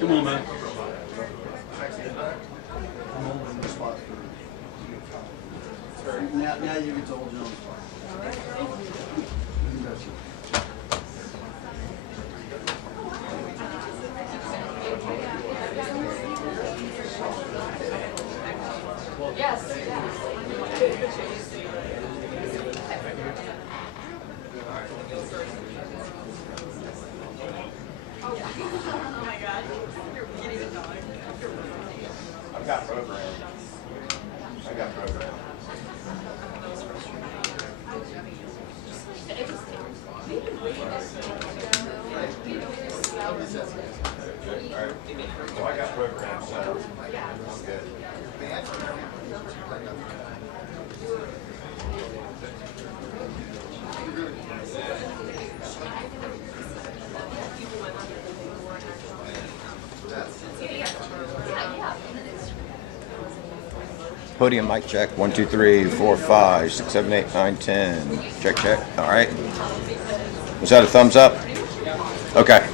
Come on, man. Now you get to hold your own spot. Yes. Oh my God. You're getting a dog. I've got programmed. I got programmed. Alright. So I got programmed, so I'm good. Podium mic check. 1, 2, 3, 4, 5, 6, 7, 8, 9, 10. Check, check. All right. Was that a thumbs up? Okay.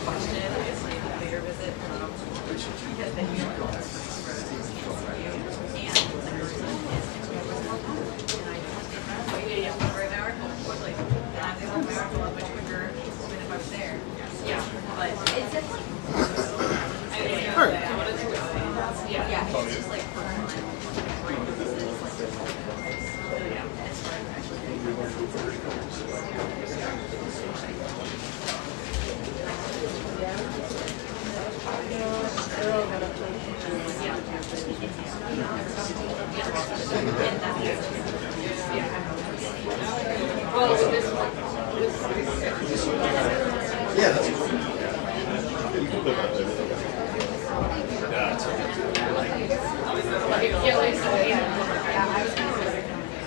Yeah, that's cool.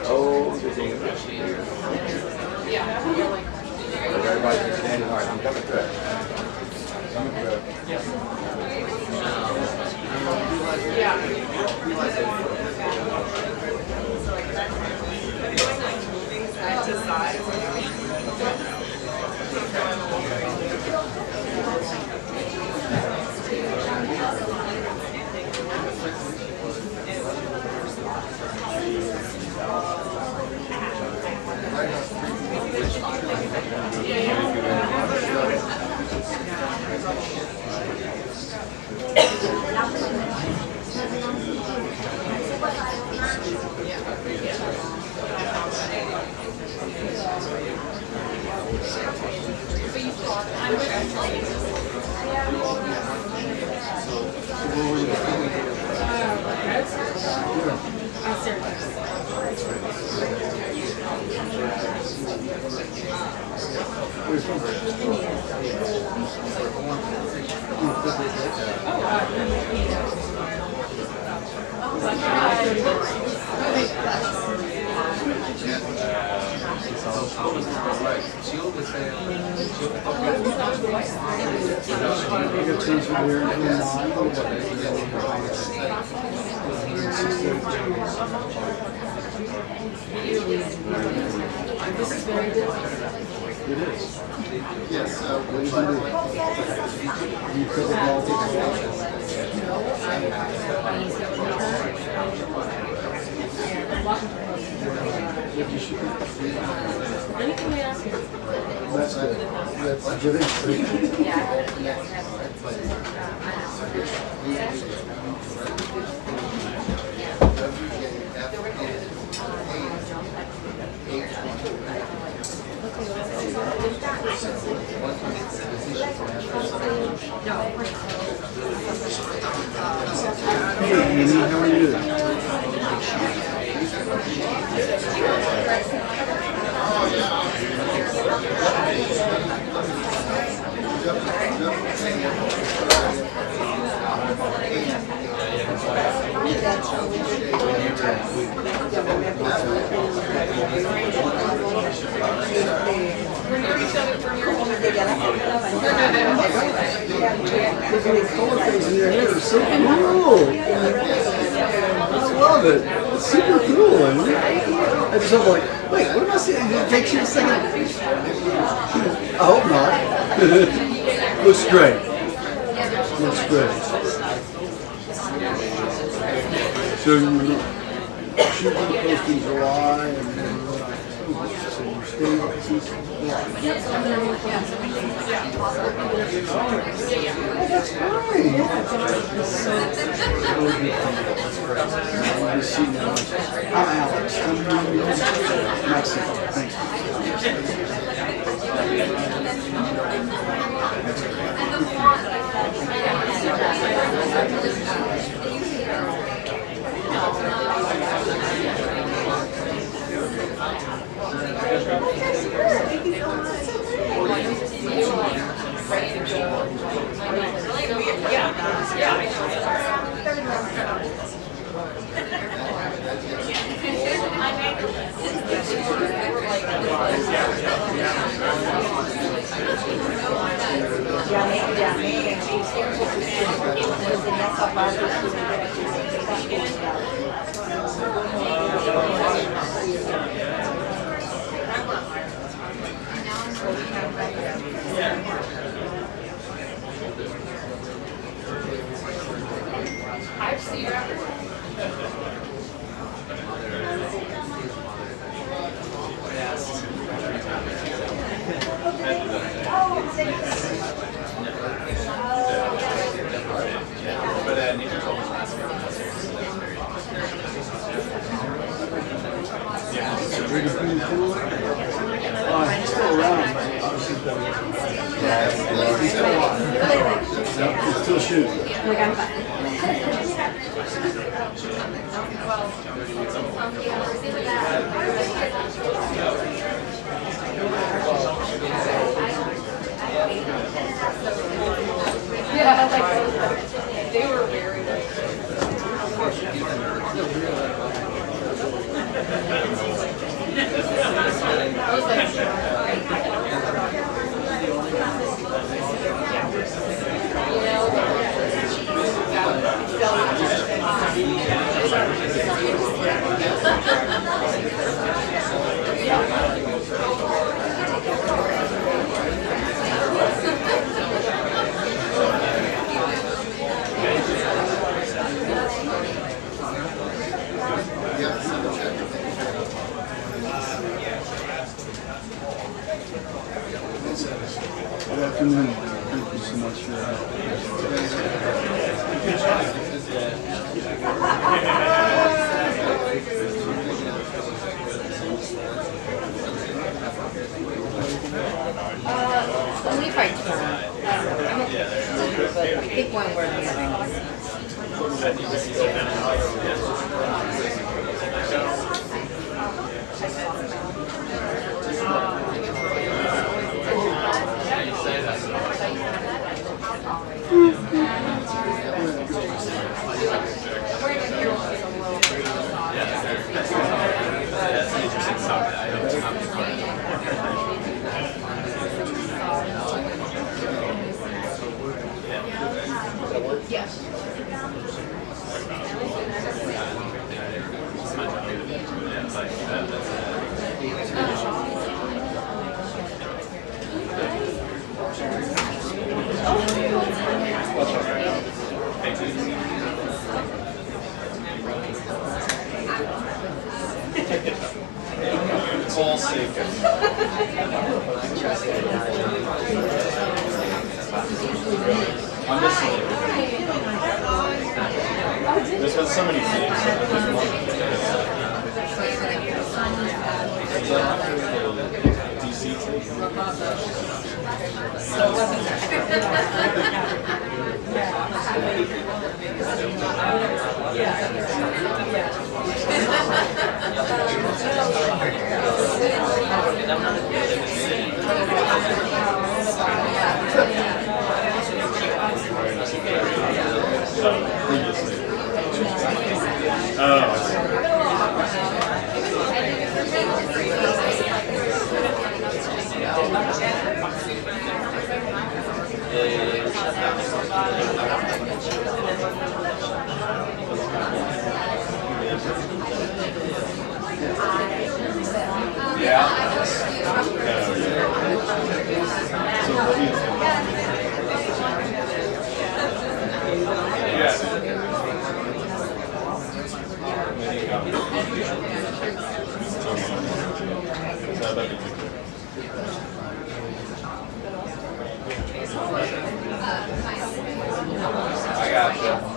Oh, good thing about you. Everybody's standing hard. I'm coming through. Coming through. Side to side. This is very different. It is. Yes, what do you do? You cook the ball, take the Anything they ask you? That's good. That's giving. Hey, Amy, how are you? so cool. I love it. It's super cool. I just am like, wait, what am I saying? It takes you a second. I hope not. Looks great. Looks great. So you shoot the post in July and so you stay. That's great. I'm Alex. I'm Mexico. Thank you. He's still around. He's still alive. He's still shooting. Like I'm fine. Yeah, like they were very Good afternoon. Thank you so much for your help. only fight tomorrow. But pick one word. Yes. It's all safe. I'm missing it. There's been so many things. DC I got you.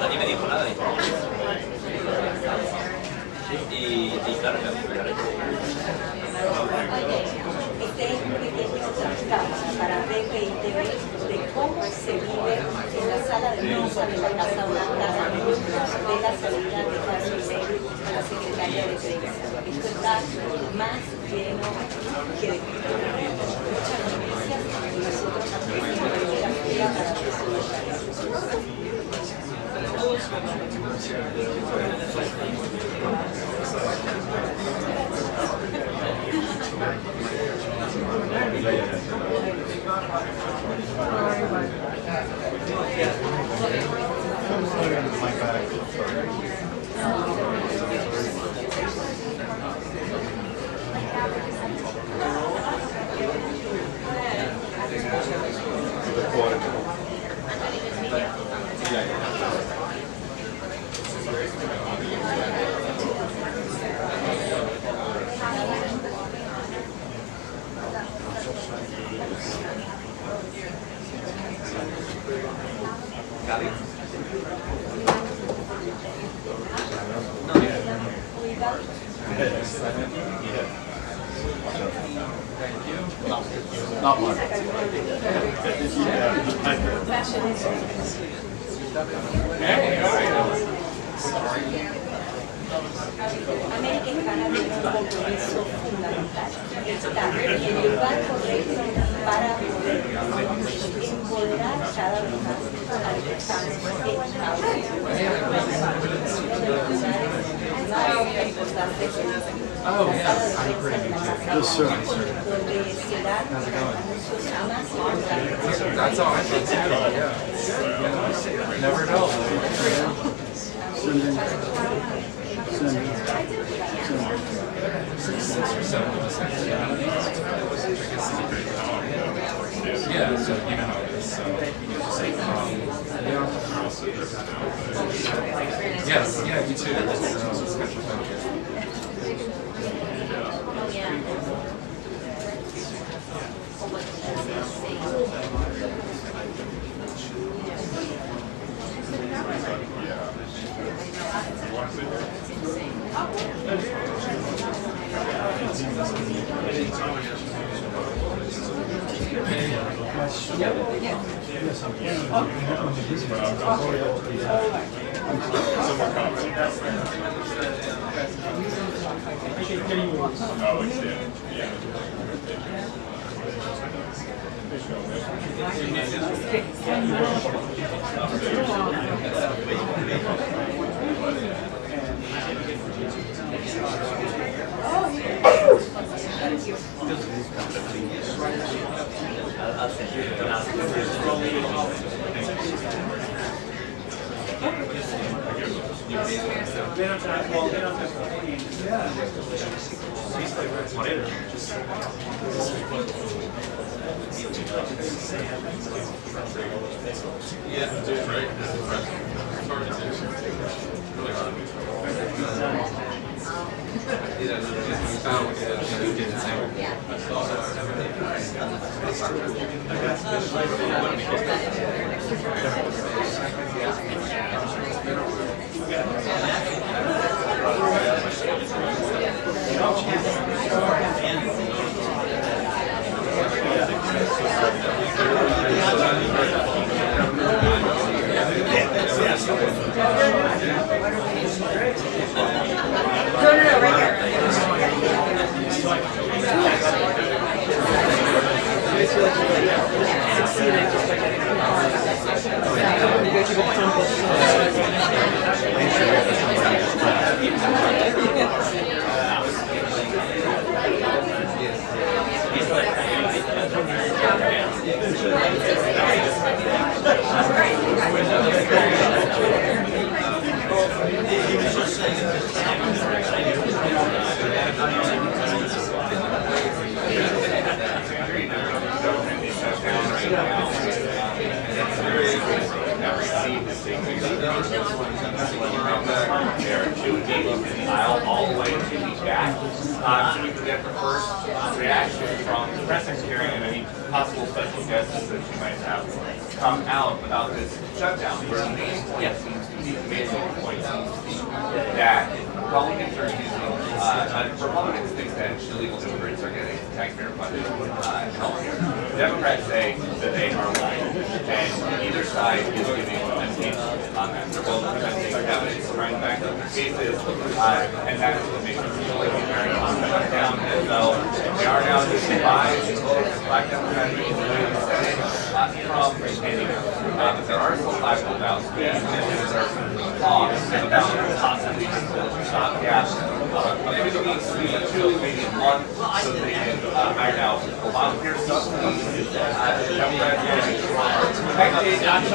Nadie me dijo nada. Y claro, Este es un pequeño trascámara para ver de cómo se vive en la sala de prensa de la Casa Blanca de la salida de Karoline Leavitt, la secretaria de prensa. Esto está más lleno que de muchas noticias y nosotros también en primera fila para presentar. Not much. América Hispana tiene un compromiso fundamental, estar en el lugar correcto para poder empoderar cada vez más a los que estamos en Estados Unidos. Una importante que la sala de prensa de la Casa Yes, sir. donde se dan anuncios más importantes. That's all I think. Never know. Send in. Send in. Yeah, so you know how it is. So, yes, yeah, you too. It's good for fun. Yeah, right. All the way to the back, so we can get the first reaction from the press secretary and any possible special guests that you might have come out about this shutdown. Where the main point seems to be, the main point seems to be that Republicans are using, Republicans think that illegal immigrants are getting taxpayer funded healthcare. Democrats say that they are lying, and either side is giving an impeachment on that. They're both presenting evidence, trying to back up their cases, and that is what makes them feel like the American shutdown. And so they are now using Black Democrats in the Senate from ending it. But there are still 5 holdouts. There are talks about possibly stopgaps. Maybe the weeks, maybe 2, maybe a month, so they can iron out Obamacare subsidies. Democrats are protected, but it doesn't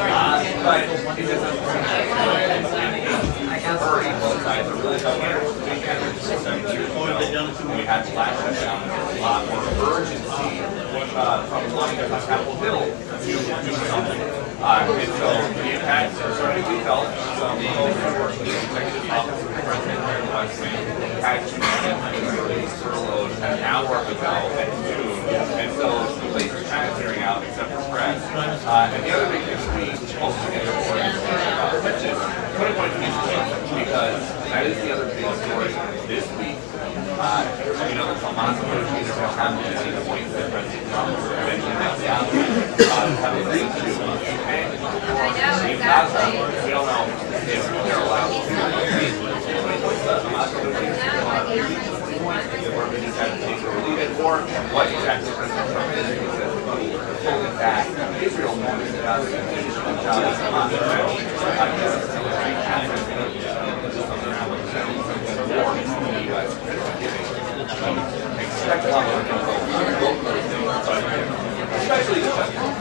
hurry. Both sides are really done here. We had the last shutdown, a lot more urgency from lawmakers on Capitol Hill to do something. And so the impacts are starting to be felt. Some of the executive office of the president during the last week had to be furloughed an hour ago at noon. And so the place is kind of clearing out except for press. And the other big thing we also get reported about, which is 2020 because that is the other big story this week. You know, the Hamas negotiators have come to see the point that President Trump mentioned that have agreed to. And in Gaza, we don't know if they're allowed to the Hamas negotiators or we just have to take it or leave it, or what exactly President Trump is holding back Israel more than Gaza and Hamas. Expect a lot more especially the shutdown.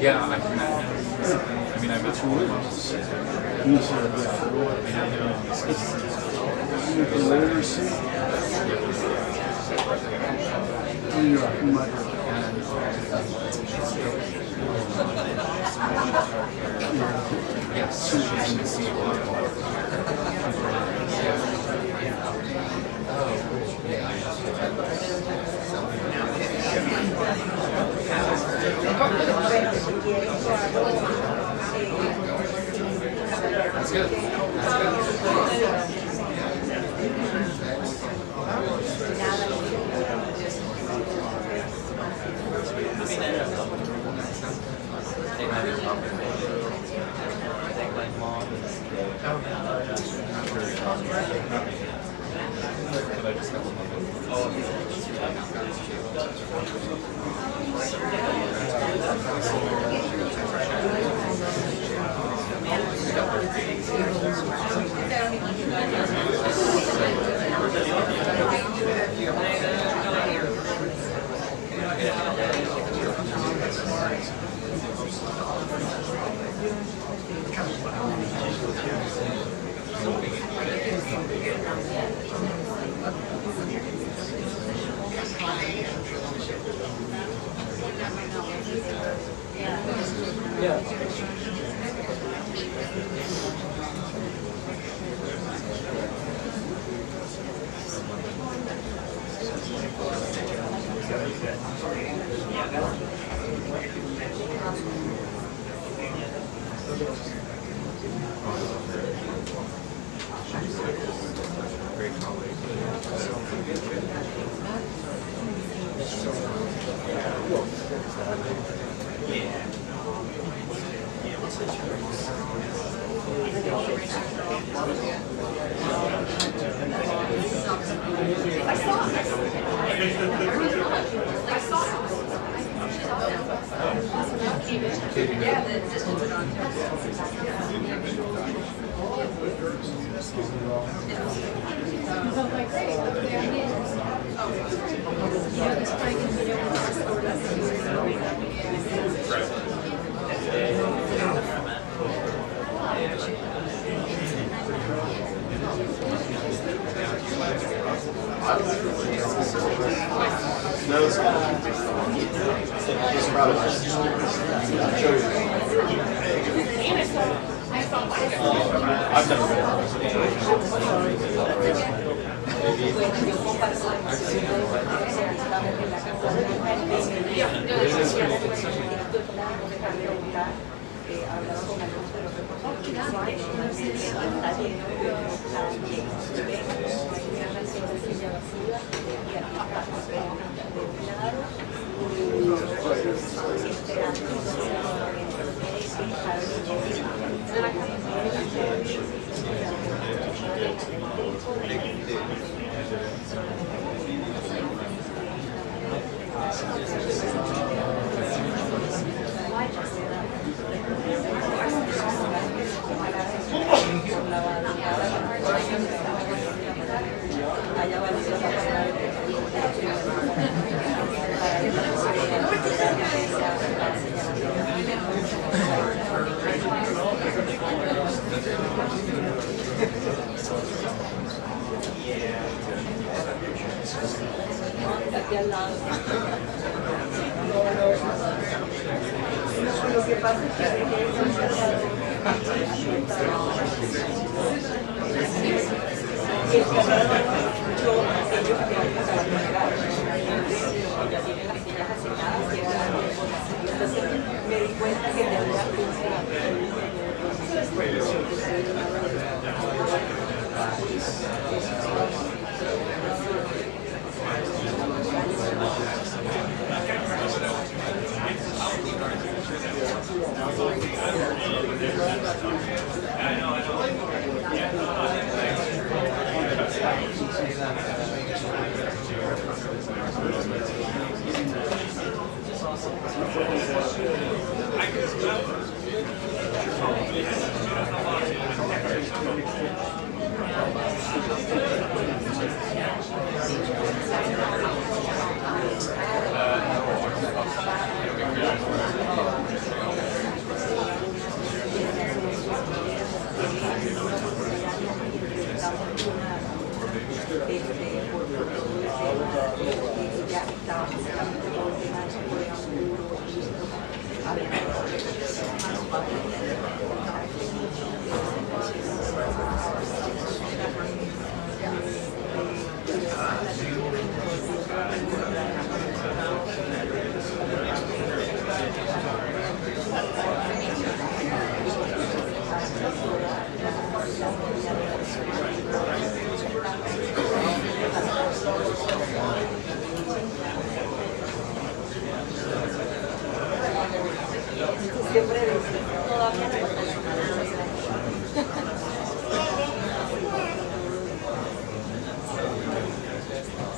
Yeah, I mean, I met her once. Yes, she should see a lot of That's good. I've never el cerrado escuchó ellos que van a abandonar. Ya tienen las sillas asignadas y era la cosa. Entonces me di cuenta que de verdad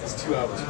It's 2 hours.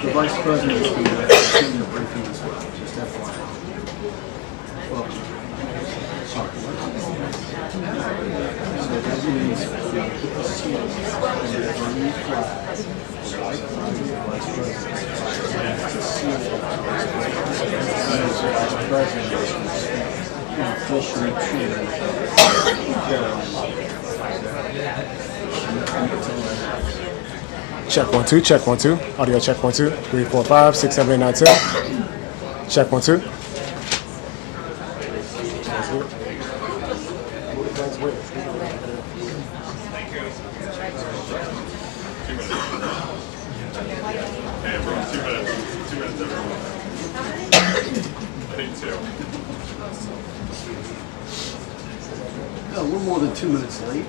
The vice president is doing the briefing as well, just FYI. Well, sorry. So that means we put the seal and the Burmese flag, the white flag of the vice president, to seal the vice president officially Check 1 2, check 1 2. Audio check 1 2. 3 4 5 6 7 8 9 10. Check 1 2. No, we're more than 2 minutes late.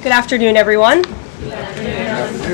Good afternoon, everyone.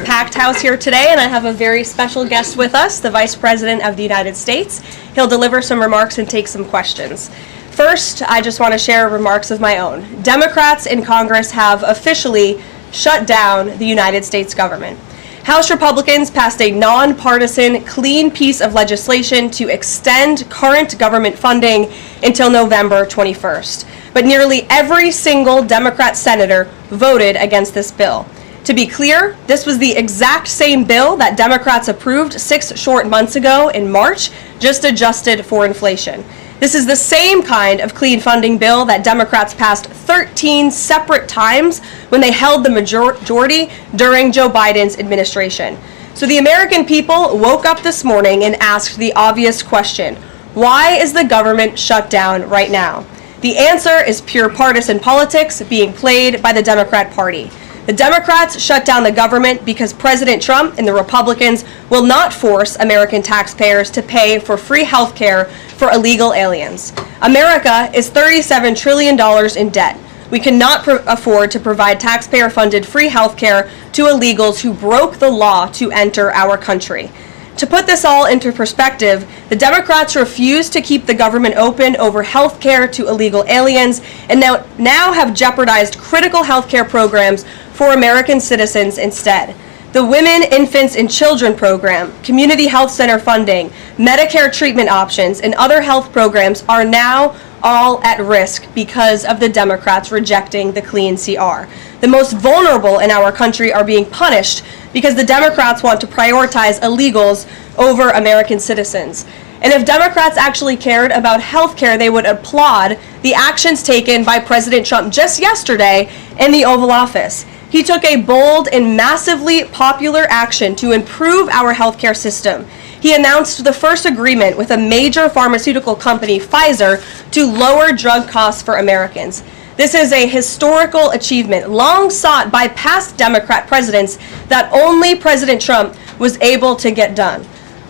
Packed house here today, and I have a very special guest with us, the Vice President of the United States. He'll deliver some remarks and take some questions. First, I just want to share remarks of my own. Democrats in Congress have officially shut down the United States government. House Republicans passed a nonpartisan, clean piece of legislation to extend current government funding until November 21st. But nearly every single Democrat senator voted against this bill. To be clear, this was the exact same bill that Democrats approved 6 short months ago in March, just adjusted for inflation. This is the same kind of clean funding bill that Democrats passed 13 separate times when they held the majority during Joe Biden's administration. So the American people woke up this morning and asked the obvious question: why is the government shut down right now? The answer is pure partisan politics being played by the Democrat Party. The Democrats shut down the government because President Trump and the Republicans will not force American taxpayers to pay for free health care for illegal aliens. America is $37 trillion in debt. We cannot afford to provide taxpayer-funded free health care to illegals who broke the law to enter our country. To put this all into perspective, the Democrats refused to keep the government open over health care to illegal aliens and now have jeopardized critical health care programs for American citizens instead. The Women, Infants, and Children program, community health center funding, Medicare treatment options, and other health programs are now all at risk because of the Democrats rejecting the clean CR. The most vulnerable in our country are being punished because the Democrats want to prioritize illegals over American citizens. And if Democrats actually cared about health care, they would applaud the actions taken by President Trump just yesterday in the Oval Office. He took a bold and massively popular action to improve our healthcare system. He announced the first agreement with a major pharmaceutical company, Pfizer, to lower drug costs for Americans. This is a historical achievement long sought by past Democrat presidents that only President Trump was able to get done.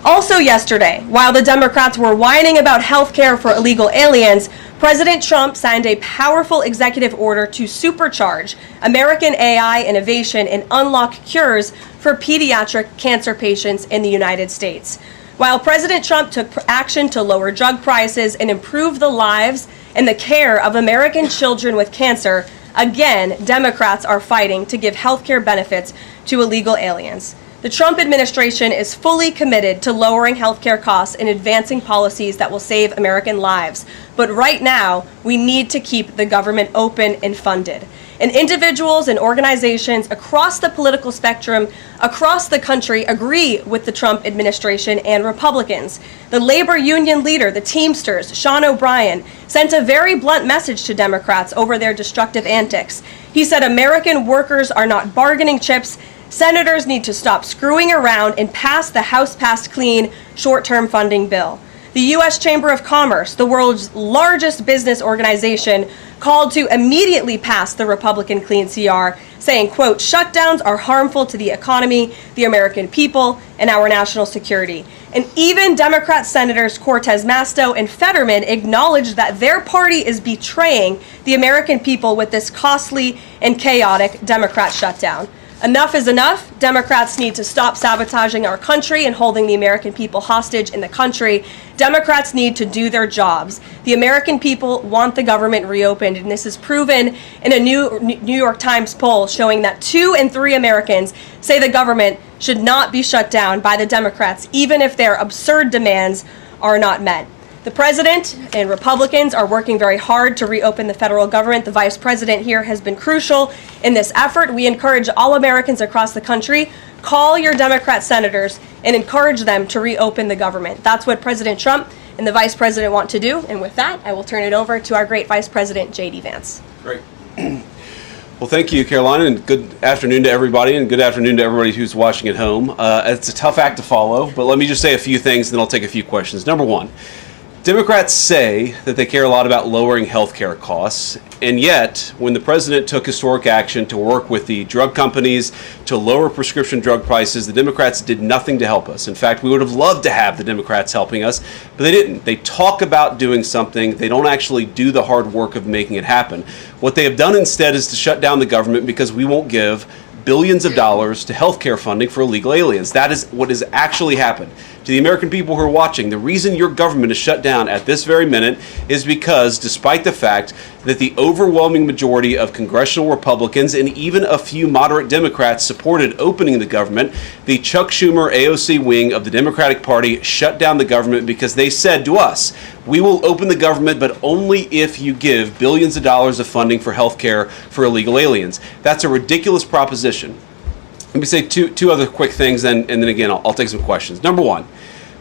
Also yesterday, while the Democrats were whining about health care for illegal aliens, President Trump signed a powerful executive order to supercharge American AI innovation and unlock cures for pediatric cancer patients in the United States. While President Trump took action to lower drug prices and improve the lives and the care of American children with cancer, again, Democrats are fighting to give health care benefits to illegal aliens. The Trump administration is fully committed to lowering healthcare costs and advancing policies that will save American lives. But right now, we need to keep the government open and funded. And individuals and organizations across the political spectrum, across the country, agree with the Trump administration and Republicans. The labor union leader, the Teamsters, Sean O'Brien, sent a very blunt message to Democrats over their destructive antics. He said American workers are not bargaining chips. Senators need to stop screwing around and pass the House-passed clean short-term funding bill. The U.S. Chamber of Commerce, the world's largest business organization, called to immediately pass the Republican clean CR, saying, quote, shutdowns are harmful to the economy, the American people, and our national security. And even Democrat Senators Cortez Masto and Fetterman acknowledged that their party is betraying the American people with this costly and chaotic Democrat shutdown. Enough is enough. Democrats need to stop sabotaging our country and holding the American people hostage in the country. Democrats need to do their jobs. The American people want the government reopened, and this is proven in a New York Times poll showing that 2 in 3 Americans say the government should not be shut down by the Democrats, even if their absurd demands are not met. The president and Republicans are working very hard to reopen the federal government. The vice president here has been crucial in this effort. We encourage all Americans across the country, call your Democrat senators and encourage them to reopen the government. That's what President Trump and the vice president want to do. And with that, I will turn it over to our great vice president, J.D. Vance. Great. Well, thank you, Karoline, and good afternoon to everybody, and good afternoon to everybody who's watching at home. It's a tough act to follow, but let me just say a few things, and then I'll take a few questions. Number one, Democrats say that they care a lot about lowering health care costs, and yet, when the president took historic action to work with the drug companies to lower prescription drug prices, the Democrats did nothing to help us. In fact, we would have loved to have the Democrats helping us, but they didn't. They talk about doing something. They don't actually do the hard work of making it happen. What they have done instead is to shut down the government because we won't give billions of dollars to health care funding for illegal aliens. That is what has actually happened. To the American people who are watching, the reason your government is shut down at this very minute is because, despite the fact that the overwhelming majority of congressional Republicans and even a few moderate Democrats supported opening the government, the Chuck Schumer AOC wing of the Democratic Party shut down the government because they said to us, we will open the government, but only if you give billions of dollars of funding for health care for illegal aliens. That's a ridiculous proposition. Let me say two other quick things, and then again, I'll take some questions. Number one,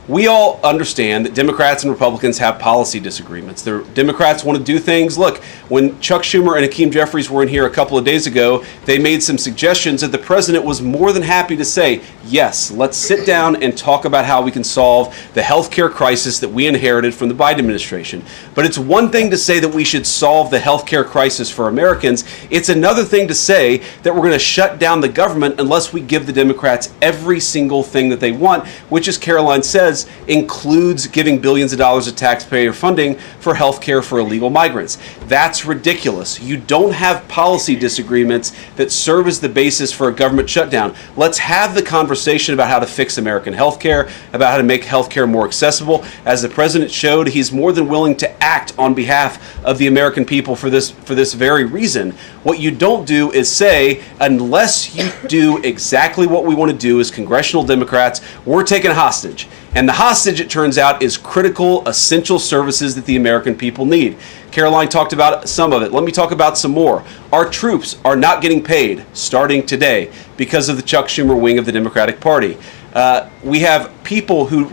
we all understand that Democrats and Republicans have policy disagreements. The Democrats want to do things. Look, when Chuck Schumer and Hakeem Jeffries were in here a couple of days ago, they made some suggestions that the president was more than happy to say, yes, let's sit down and talk about how we can solve the healthcare crisis that we inherited from the Biden administration. But it's one thing to say that we should solve the healthcare crisis for Americans. It's another thing to say that we're going to shut down the government unless we give the Democrats every single thing that they want, which, as Karoline says, includes giving billions of dollars of taxpayer funding for health care for illegal migrants. That's ridiculous. You don't have policy disagreements that serve as the basis for a government shutdown. Let's have the conversation about how to fix American health care, about how to make health care more accessible. As the president showed, he's more than willing to act on behalf of the American people for this very reason. What you don't do is say, unless you do exactly what we want to do as congressional Democrats, we're taking a hostage. And the hostage, it turns out, is critical, essential services that the American people need. Karoline talked about some of it. Let me talk about some more. Our troops are not getting paid starting today because of the Chuck Schumer wing of the Democratic Party. We have people who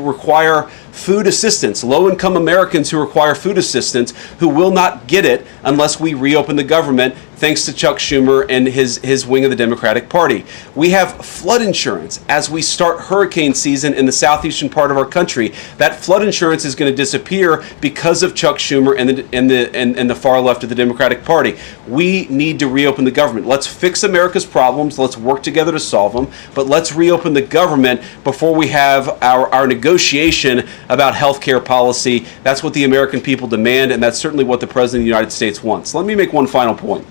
require food assistance, low-income Americans who require food assistance, who will not get it unless we reopen the government, thanks to Chuck Schumer and his wing of the Democratic Party. We have flood insurance as we start hurricane season in the southeastern part of our country. That flood insurance is going to disappear because of Chuck Schumer and the far left of the Democratic Party. We need to reopen the government. Let's fix America's problems. Let's work together to solve them. But let's reopen the government before we have our negotiation about health care policy. That's what the American people demand, and that's certainly what the President of the United States wants. Let me make one final point.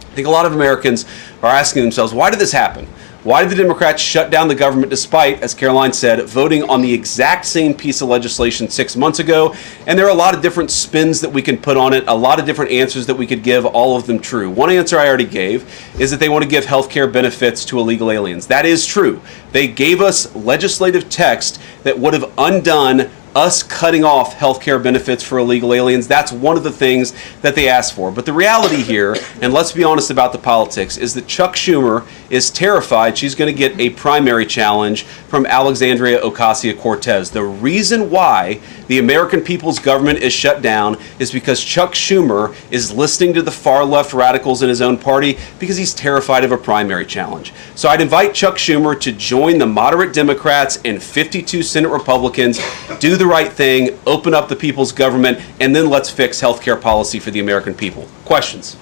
I think a lot of Americans are asking themselves, why did this happen? Why did the Democrats shut down the government despite, as Karoline said, voting on the exact same piece of legislation 6 months ago? And there are a lot of different spins that we can put on it, a lot of different answers that we could give, all of them true. One answer I already gave is that they want to give health care benefits to illegal aliens. That is true. They gave us legislative text that would have undone us cutting off health care benefits for illegal aliens. That's one of the things that they asked for. But the reality here, and let's be honest about the politics, is that Chuck Schumer is terrified she's going to get a primary challenge from Alexandria Ocasio-Cortez. The reason why the American people's government is shut down is because Chuck Schumer is listening to the far left radicals in his own party because he's terrified of a primary challenge. So I'd invite Chuck Schumer to join the moderate Democrats and 52 Senate Republicans, do the right thing, open up the people's government, and then let's fix health care policy for the American people. Questions?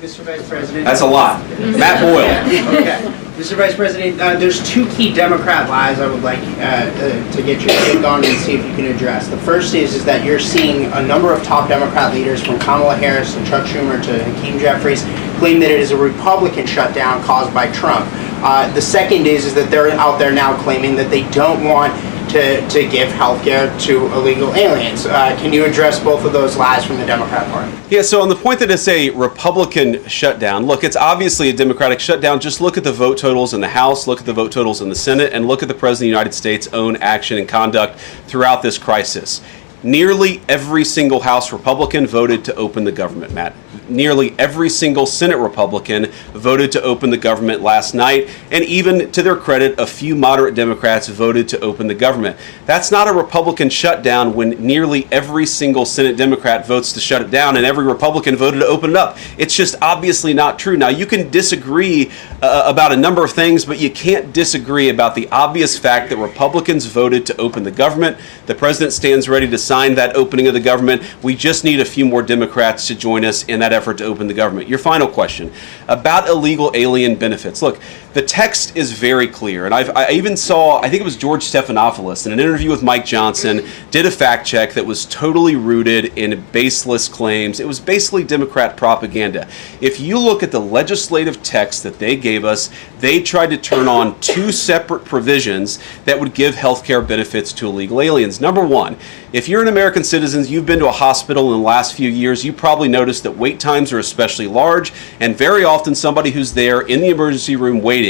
Mr. Vice President. That's a lot. Matt Boyle. Okay. Mr. Vice President, there's two key Democrat lies I would like to get your take on and see if you can address. The first is that you're seeing a number of top Democrat leaders, from Kamala Harris to Chuck Schumer to Hakeem Jeffries, claim that it is a Republican shutdown caused by Trump. The second is that they're out there now claiming that they don't want to give health care to illegal aliens. Can you address both of those lies from the Democrat Party? Yeah, so on the point that it's a Republican shutdown, look, it's obviously a Democratic shutdown. Just look at the vote totals in the House, look at the vote totals in the Senate, and look at the President of the United States' own action and conduct throughout this crisis. Nearly every single House Republican voted to open the government, Matt. Nearly every single Senate Republican voted to open the government last night, and even to their credit, a few moderate Democrats voted to open the government. That's not a Republican shutdown when nearly every single Senate Democrat votes to shut it down and every Republican voted to open it up. It's just obviously not true. Now, you can disagree about a number of things, but you can't disagree about the obvious fact that Republicans voted to open the government. The president stands ready to sign that opening of the government. We just need a few more Democrats to join us in that effort to open the government. Your final question about illegal alien benefits. Look, the text is very clear, and I even saw, I think it was George Stephanopoulos in an interview with Mike Johnson, did a fact check that was totally rooted in baseless claims. It was basically Democrat propaganda. If you look at the legislative text that they gave us, they tried to turn on two separate provisions that would give health care benefits to illegal aliens. Number one, if you're an American citizen, you've been to a hospital in the last few years, you probably noticed that wait times are especially large, and very often somebody who's there in the emergency room waiting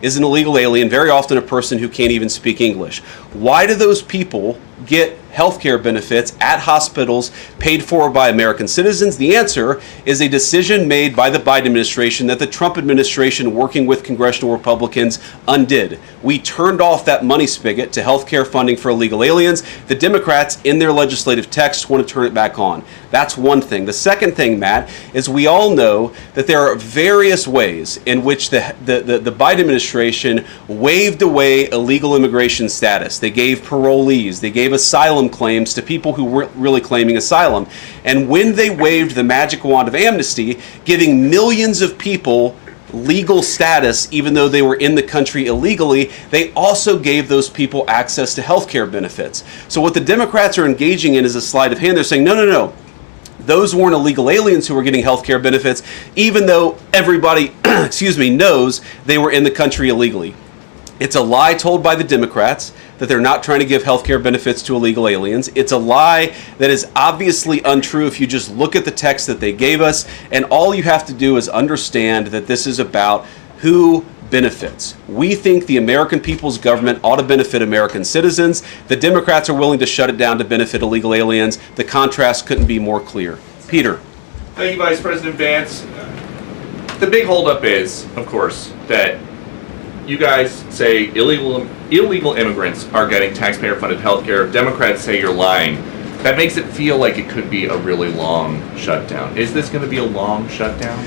is an illegal alien, very often a person who can't even speak English. Why do those people get health care benefits at hospitals paid for by American citizens? The answer is a decision made by the Biden administration that the Trump administration, working with congressional Republicans, undid. We turned off that money spigot to health care funding for illegal aliens. The Democrats, in their legislative text, want to turn it back on. That's one thing. The second thing, Matt, is we all know that there are various ways in which the Biden administration waived away illegal immigration status. They gave parolees, they gave asylum claims to people who weren't really claiming asylum. And when they waved the magic wand of amnesty, giving millions of people legal status even though they were in the country illegally, they also gave those people access to health care benefits. So what the Democrats are engaging in is a sleight of hand. They're saying, no. Those weren't illegal aliens who were getting health care benefits, even though everybody, knows they were in the country illegally. It's a lie told by the Democrats that they're not trying to give health care benefits to illegal aliens. It's a lie that is obviously untrue if you just look at the text that they gave us, and all you have to do is understand that this is about who benefits. We think the American people's government ought to benefit American citizens. The Democrats are willing to shut it down to benefit illegal aliens. The contrast couldn't be more clear. Peter. Thank you, Vice President Vance. The big holdup is, of course, that you guys say illegal immigrants are getting taxpayer-funded health care. Democrats say you're lying. That makes it feel like it could be a really long shutdown. Is this going to be a long shutdown?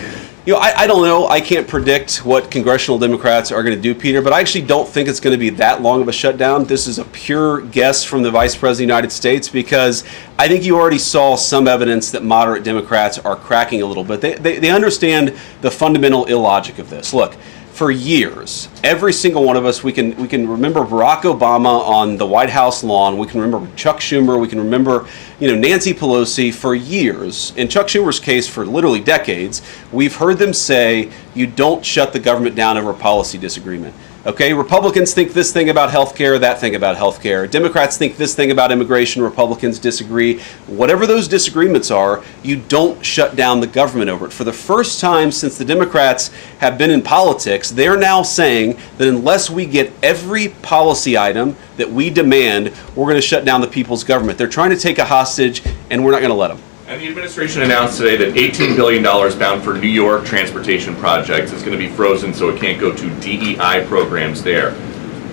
You know, I don't know. I can't predict what congressional Democrats are going to do, Peter, but I actually don't think it's going to be that long of a shutdown. This is a pure guess from the Vice President of the United States because I think you already saw some evidence that moderate Democrats are cracking a little bit. They understand the fundamental illogic of this. Look, for years, every single one of us, we can remember Barack Obama on the White House lawn. We can remember Chuck Schumer. We can remember, Nancy Pelosi for years. In Chuck Schumer's case, for literally decades, we've heard them say, you don't shut the government down over a policy disagreement. Okay, Republicans think this thing about health care, that thing about health care. Democrats think this thing about immigration, Republicans disagree. Whatever those disagreements are, you don't shut down the government over it. For the first time since the Democrats have been in politics, they're now saying that unless we get every policy item that we demand, we're going to shut down the people's government. They're trying to take a hostage, and we're not going to let them. And the administration announced today that $18 billion bound for New York transportation projects is going to be frozen so it can't go to DEI programs there.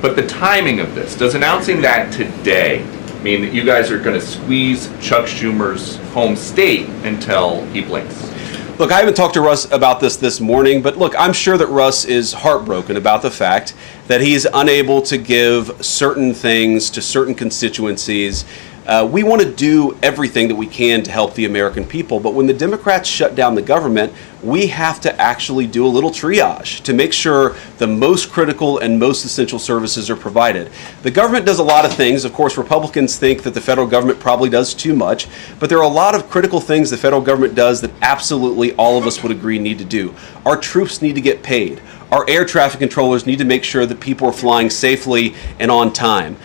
But the timing of this, does announcing that today mean that you guys are going to squeeze Chuck Schumer's home state until he blinks? Look, I haven't talked to Russ about this morning, but look, I'm sure that Russ is heartbroken about the fact that he's unable to give certain things to certain constituencies. We want to do everything that we can to help the American people, but when the Democrats shut down the government, we have to actually do a little triage to make sure the most critical and most essential services are provided. The government does a lot of things. Of course, Republicans think that the federal government probably does too much, but there are a lot of critical things the federal government does that absolutely all of us would agree need to do. Our troops need to get paid. Our air traffic controllers need to make sure that people are flying safely and on time.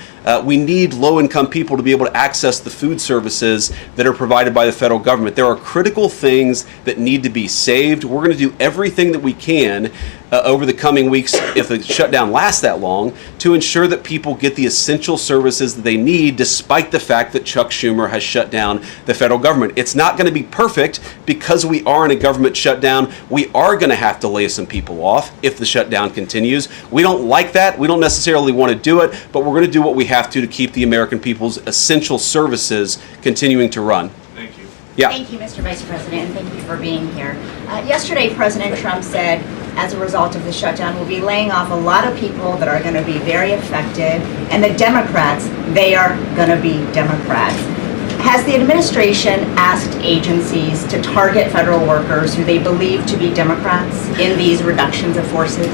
We need low-income people to be able to access the food services that are provided by the federal government. There are critical things that need to be saved. We're going to do everything that we can over the coming weeks, if the shutdown lasts that long, to ensure that people get the essential services that they need, despite the fact that Chuck Schumer has shut down the federal government. It's not going to be perfect because we are in a government shutdown. We are going to have to lay some people off if the shutdown continues. We don't like that. We don't necessarily want to do it, but we're going to do what we have to keep the American people's essential services continuing to run. Thank you. Yeah. Thank you, Mr. Vice President, and thank you for being here. Yesterday, President Trump said, as a result of the shutdown, we'll be laying off a lot of people that are going to be very affected, and the Democrats, they are going to be Democrats. Has the administration asked agencies to target federal workers who they believe to be Democrats in these reductions of forces?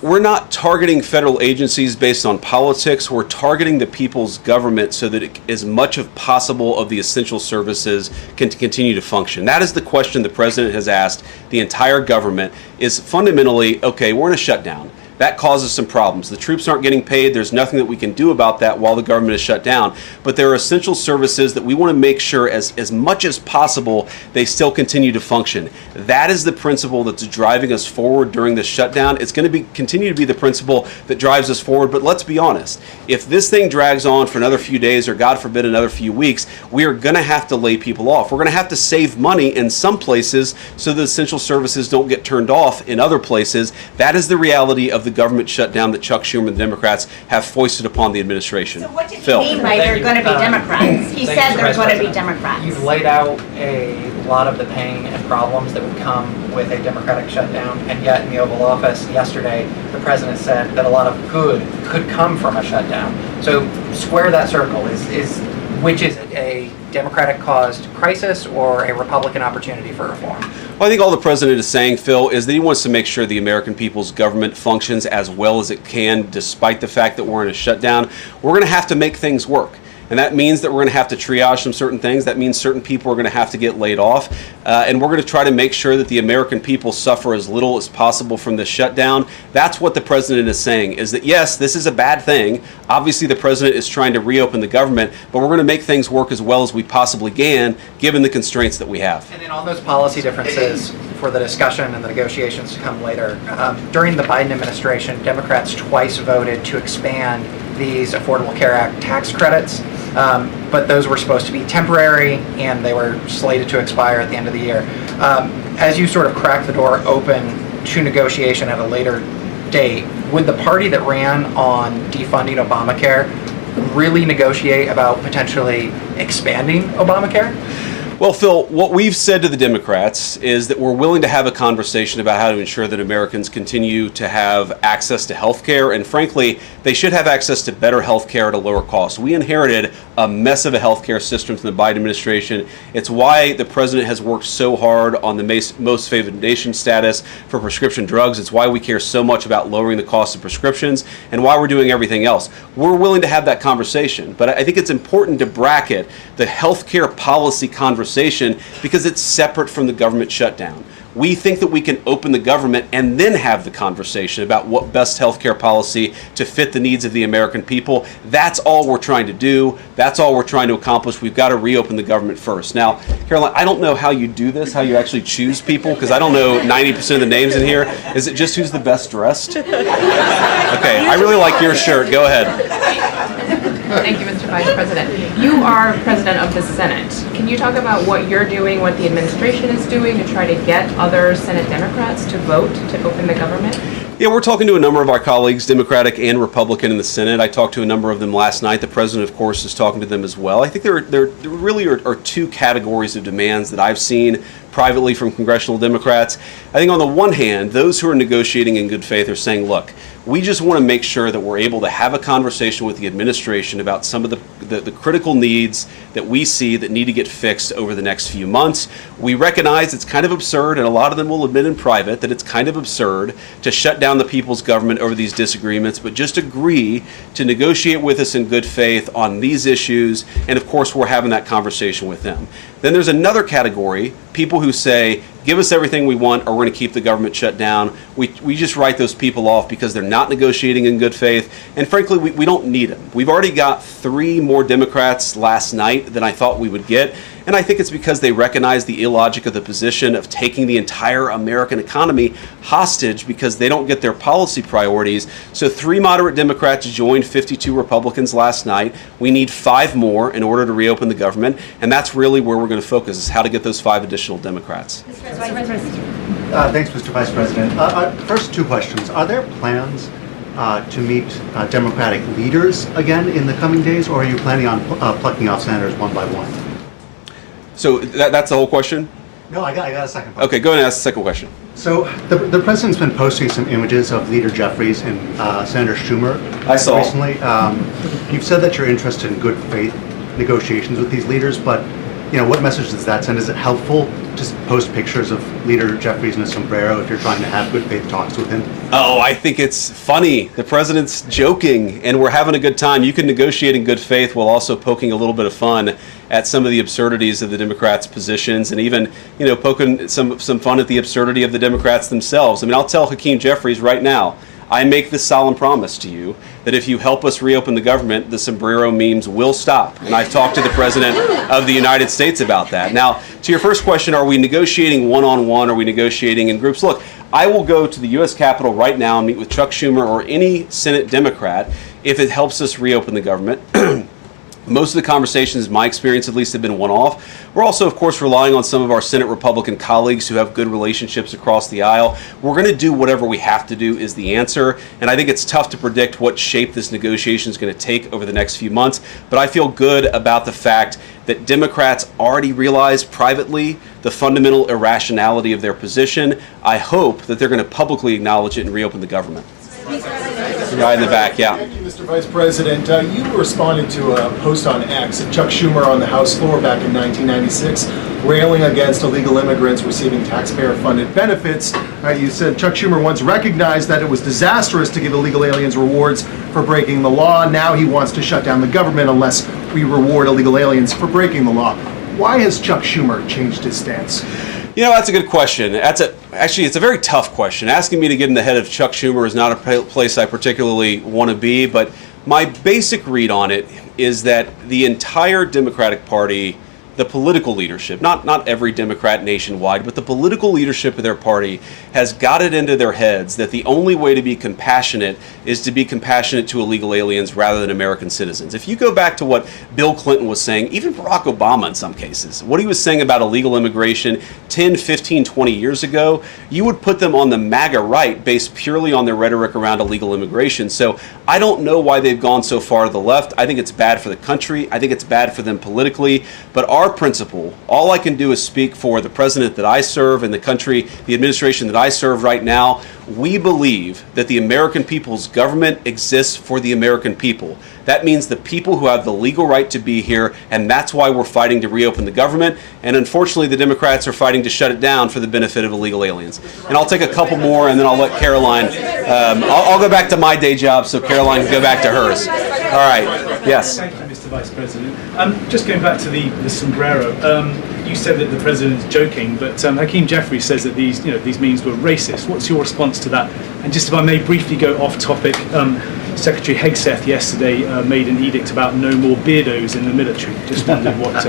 We're not targeting federal agencies based on politics. We're targeting the people's government so that as much as possible of the essential services can continue to function. That is the question the president has asked the entire government, is fundamentally, okay, we're in a shutdown. That causes some problems. The troops aren't getting paid. There's nothing that we can do about that while the government is shut down. But there are essential services that we want to make sure as much as possible they still continue to function. That is the principle that's driving us forward during this shutdown. It's going to continue to be the principle that drives us forward. But let's be honest. If this thing drags on for another few days or, God forbid, another few weeks, we are going to have to lay people off. We're going to have to save money in some places so the essential services don't get turned off in other places. That is the reality of the government shutdown that Chuck Schumer and the Democrats have foisted upon the administration. So what did he mean by they're going to be Democrats? He said they're going to be Democrats. You've laid out a lot of the pain and problems that would come with a Democratic shutdown, and yet in the Oval Office yesterday, the president said that a lot of good could come from a shutdown. So square that circle. Which is it, a Democratic-caused crisis or a Republican opportunity for reform? Well, I think all the president is saying, Phil, is that he wants to make sure the American people's government functions as well as it can, despite the fact that we're in a shutdown. We're going to have to make things work. And that means that we're going to have to triage some certain things. That means certain people are going to have to get laid off. And we're going to try to make sure that the American people suffer as little as possible from this shutdown. That's what the president is saying, is that, yes, this is a bad thing. Obviously, the president is trying to reopen the government, but we're going to make things work as well as we possibly can, given the constraints that we have. And then on those policy differences for the discussion and the negotiations to come later, during the Biden administration, Democrats twice voted to expand these Affordable Care Act tax credits. But those were supposed to be temporary, and they were slated to expire at the end of the year. As you sort of crack the door open to negotiation at a later date, would the party that ran on defunding Obamacare really negotiate about potentially expanding Obamacare? Well, Phil, what we've said to the Democrats is that we're willing to have a conversation about how to ensure that Americans continue to have access to health care, and frankly, they should have access to better health care at a lower cost. We inherited a mess of a health care system from the Biden administration. It's why the president has worked so hard on the most favored nation status for prescription drugs. It's why we care so much about lowering the cost of prescriptions and why we're doing everything else. We're willing to have that conversation, but I think it's important to bracket the health care policy conversation because it's separate from the government shutdown. We think that we can open the government and then have the conversation about what best healthcare policy to fit the needs of the American people. That's all we're trying to do. That's all we're trying to accomplish. We've got to reopen the government first. Now, Caroline, I don't know how you do this, how you actually choose people, because I don't know 90% of the names in here. Is it just who's the best dressed? Okay, I really like your shirt. Go ahead. Thank you, Mr. Vice President. You are President of the Senate. Can you talk about what you're doing, what the administration is doing to try to get other Senate Democrats to vote to open the government? Yeah, we're talking to a number of our colleagues, Democratic and Republican in the Senate. I talked to a number of them last night. The president, of course, is talking to them as well. I think there really are two categories of demands that I've seen privately from congressional Democrats. I think on the one hand, those who are negotiating in good faith are saying, look, we just want to make sure that we're able to have a conversation with the administration about some of the critical needs that we see that need to get fixed over the next few months. We recognize it's kind of absurd, and a lot of them will admit in private that it's kind of absurd to shut down the people's government over these disagreements, but just agree to negotiate with us in good faith on these issues, and of course we're having that conversation with them. Then there's another category, people who say, give us everything we want or we're going to keep the government shut down. We just write those people off because they're not negotiating in good faith. And frankly, we don't need them. We've already got 3 more Democrats last night than I thought we would get. And I think it's because they recognize the illogic of the position of taking the entire American economy hostage because they don't get their policy priorities. So 3 moderate Democrats joined 52 Republicans last night. We need 5 more in order to reopen the government. And that's really where we're going to focus, is how to get those 5 additional Democrats. Thanks, Mr. Vice President. First 2 questions. Are there plans to meet Democratic leaders again in the coming days, or are you planning on plucking off senators one by one? So that's the whole question? No, I got a second question. Okay, go ahead and ask the second question. So the president's been posting some images of Leader Jeffries and Senator Schumer. I saw. Recently. You've said that you're interested in good faith negotiations with these leaders, but what message does that send? Is it helpful to post pictures of Leader Jeffries in a sombrero if you're trying to have good faith talks with him? Oh, I think it's funny. The president's joking, and we're having a good time. You can negotiate in good faith while also poking a little bit of fun at some of the absurdities of the Democrats' positions, and even, poking some fun at the absurdity of the Democrats themselves. I mean, I'll tell Hakeem Jeffries right now, I make this solemn promise to you that if you help us reopen the government, the sombrero memes will stop. And I've talked to the President of the United States about that. Now, to your first question, are we negotiating one-on-one? Are we negotiating in groups? Look, I will go to the U.S. Capitol right now and meet with Chuck Schumer or any Senate Democrat if it helps us reopen the government. Most of the conversations, in my experience at least, have been one-off. We're also, of course, relying on some of our Senate Republican colleagues who have good relationships across the aisle. We're going to do whatever we have to do is the answer. And I think it's tough to predict what shape this negotiation is going to take over the next few months. But I feel good about the fact that Democrats already realize privately the fundamental irrationality of their position. I hope that they're going to publicly acknowledge it and reopen the government. The guy in the back, yeah. Thank you, Mr. Vice President. You responded to a post on X of Chuck Schumer on the House floor back in 1996, railing against illegal immigrants receiving taxpayer-funded benefits. You said Chuck Schumer once recognized that it was disastrous to give illegal aliens rewards for breaking the law. Now he wants to shut down the government unless we reward illegal aliens for breaking the law. Why has Chuck Schumer changed his stance? That's a good question. Actually, it's a very tough question. Asking me to get in the head of Chuck Schumer is not a place I particularly want to be, but my basic read on it is that the entire Democratic Party, the political leadership, not every Democrat nationwide, but the political leadership of their party has got it into their heads that the only way to be compassionate is to be compassionate to illegal aliens rather than American citizens. If you go back to what Bill Clinton was saying, even Barack Obama in some cases, what he was saying about illegal immigration 10, 15, 20 years ago, you would put them on the MAGA right based purely on their rhetoric around illegal immigration. So I don't know why they've gone so far to the left. I think it's bad for the country. I think it's bad for them politically. But our principle, all I can do is speak for the president that I serve and the country, the administration that I serve right now. We believe that the American people's government exists for the American people. That means the people who have the legal right to be here, and that's why we're fighting to reopen the government. And unfortunately, the Democrats are fighting to shut it down for the benefit of illegal aliens. And I'll take a couple more, and then I'll let Karoline. I'll go back to my day job, so Karoline can go back to hers. All right. Yes. Thank you, Mr. Vice President. Just going back to the sombrero. You said that the president is joking, but Hakeem Jeffries says that these memes were racist. What's your response to that? And just if I may briefly go off topic, Secretary Hegseth yesterday made an edict about no more beardos in the military. Just wondered what.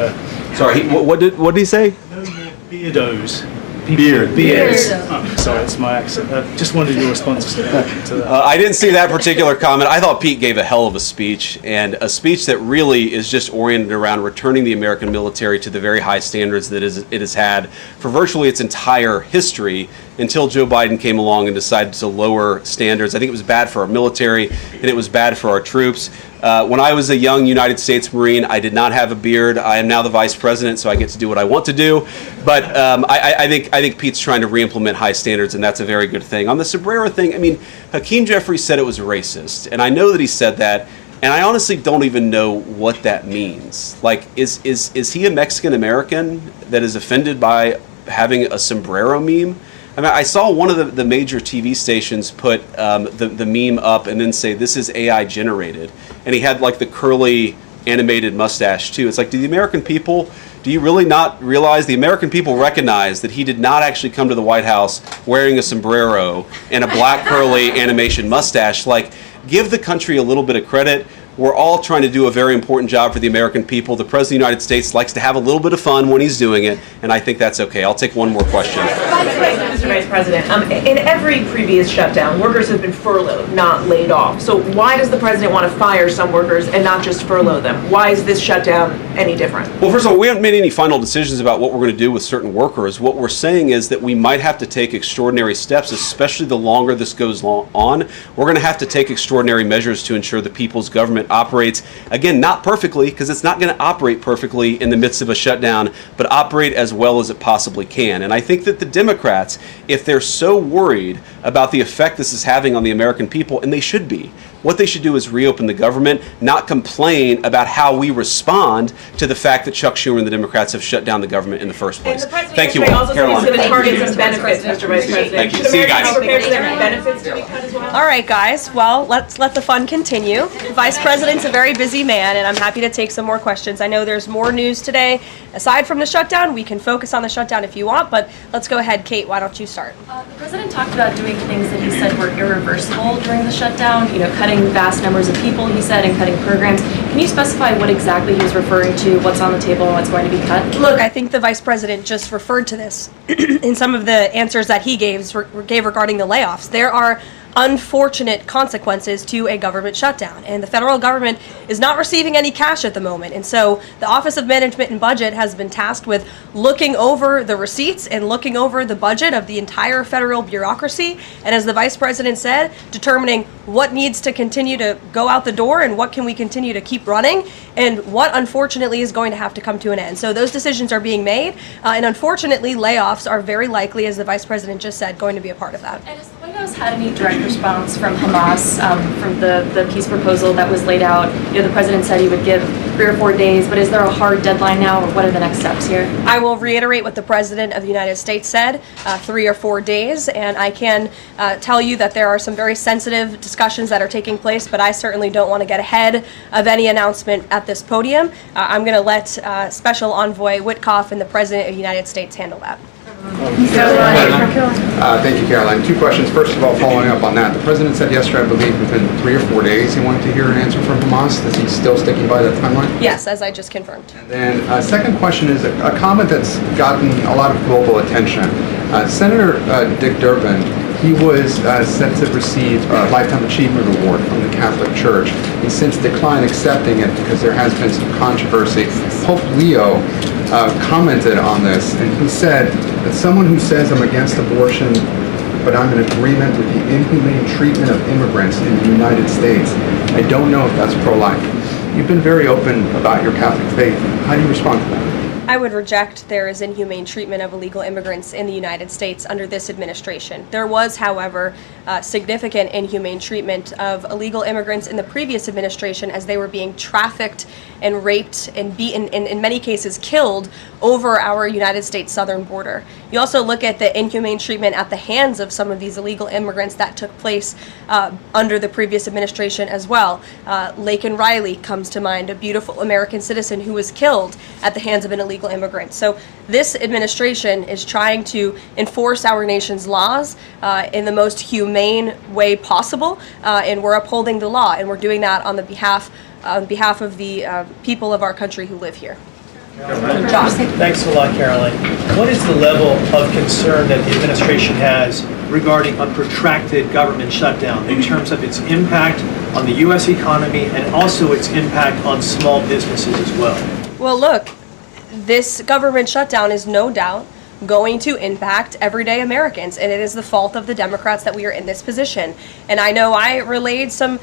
Sorry, what did he say? No more beardos. Beards. Oh, sorry, it's my accent. Just wondered your response to that. I didn't see that particular comment. I thought Pete gave a hell of a speech, and a speech that really is just oriented around returning the American military to the very high standards that it has had for virtually its entire history until Joe Biden came along and decided to lower standards. I think it was bad for our military, and it was bad for our troops. When I was a young United States Marine, I did not have a beard. I am now the vice president, so I get to do what I want to do. But I think Pete's trying to re-implement high standards, and that's a very good thing. On the sombrero thing, I mean, Hakeem Jeffries said it was racist, and I know that he said that, and I honestly don't even know what that means. Like, is he a Mexican American that is offended by having a sombrero meme? I mean, I saw one of the major TV stations put the meme up and then say, this is AI generated. And he had like the curly animated mustache too. It's like, do you really not realize the American people recognize that he did not actually come to the White House wearing a sombrero and a black curly animation mustache? Like, give the country a little bit of credit. We're all trying to do a very important job for the American people. The President of the United States likes to have a little bit of fun when he's doing it, and I think that's okay. I'll take one more question. Mr. Vice President, in every previous shutdown, workers have been furloughed, not laid off. So why does the President want to fire some workers and not just furlough them? Why is this shutdown any different? Well, first of all, we haven't made any final decisions about what we're going to do with certain workers. What we're saying is that we might have to take extraordinary steps, especially the longer this goes on. We're going to have to take extraordinary measures to ensure the people's government operates, again, not perfectly, because it's not going to operate perfectly in the midst of a shutdown, but operate as well as it possibly can. And I think that the Democrats, if they're so worried about the effect this is having on the American people, and they should be, what they should do is reopen the government, not complain about how we respond to the fact that Chuck Schumer and the Democrats have shut down the government in the first place. Thank you all. Caroline. Targets and benefits, Mr. Vice President. Thank you. See you guys. Benefits to be cut as well? All right, guys. Well, let's let the fun continue. The Vice President's a very busy man, and I'm happy to take some more questions. I know there's more news today. Aside from the shutdown, we can focus on the shutdown if you want, but let's go ahead. Kate, why don't you start? The President talked about doing things that he said were irreversible during the shutdown, cutting vast numbers of people, he said, and cutting programs. Can you specify what exactly he was referring to, what's on the table, and what's going to be cut? Look, I think the Vice President just referred to this in some of the answers that he gave regarding the layoffs. There are unfortunate consequences to a government shutdown, and the federal government is not receiving any cash at the moment, and so the Office of Management and Budget has been tasked with looking over the receipts and looking over the budget of the entire federal bureaucracy, and as the Vice President said, determining what needs to continue to go out the door and what can we continue to keep running, and what unfortunately is going to have to come to an end. So those decisions are being made, and unfortunately layoffs are very likely, as the Vice President just said, going to be a part of that. And has the White House had any direct response from Hamas from the peace proposal that was laid out? The President said he would give 3 or 4 days, but is there a hard deadline now, or what are the next steps here? I will reiterate what the President of the United States said, 3 or 4 days, and I can tell you that there are some very sensitive discussions that are taking place, but I certainly don't want to get ahead of any announcement at this podium. I'm going to let Special Envoy Witkoff and the President of the United States handle that. Thank you, Caroline. Two questions. First of all, following up on that, the president said yesterday, I believe, within 3 or 4 days, he wanted to hear an answer from Hamas. Is he still sticking by that timeline? Yes, as I just confirmed. Then, second question is a comment that's gotten a lot of global attention. Senator Dick Durbin, he was set to receive a Lifetime Achievement Award from the Catholic Church. He's since declined accepting it because there has been some controversy. Pope Leo commented on this, and he said that someone who says I'm against abortion, but I'm in agreement with the inhumane treatment of immigrants in the United States, I don't know if that's pro-life. You've been very open about your Catholic faith. How do you respond to that? I would reject there is inhumane treatment of illegal immigrants in the United States under this administration. There was, however, significant inhumane treatment of illegal immigrants in the previous administration as they were being trafficked and raped and beaten, and in many cases killed, over our United States southern border. You also look at the inhumane treatment at the hands of some of these illegal immigrants that took place under the previous administration as well. Laken Riley comes to mind, a beautiful American citizen who was killed at the hands of an illegal immigrant. So this administration is trying to enforce our nation's laws in the most humane way possible, and we're upholding the law, and we're doing that on behalf of the people of our country who live here. Josh. Thanks a lot, Caroline. What is the level of concern that the administration has regarding a protracted government shutdown in terms of its impact on the U.S. economy and also its impact on small businesses as well? Well, look, this government shutdown is no doubt going to impact everyday Americans, and it is the fault of the Democrats that we are in this position. And I know I relayed some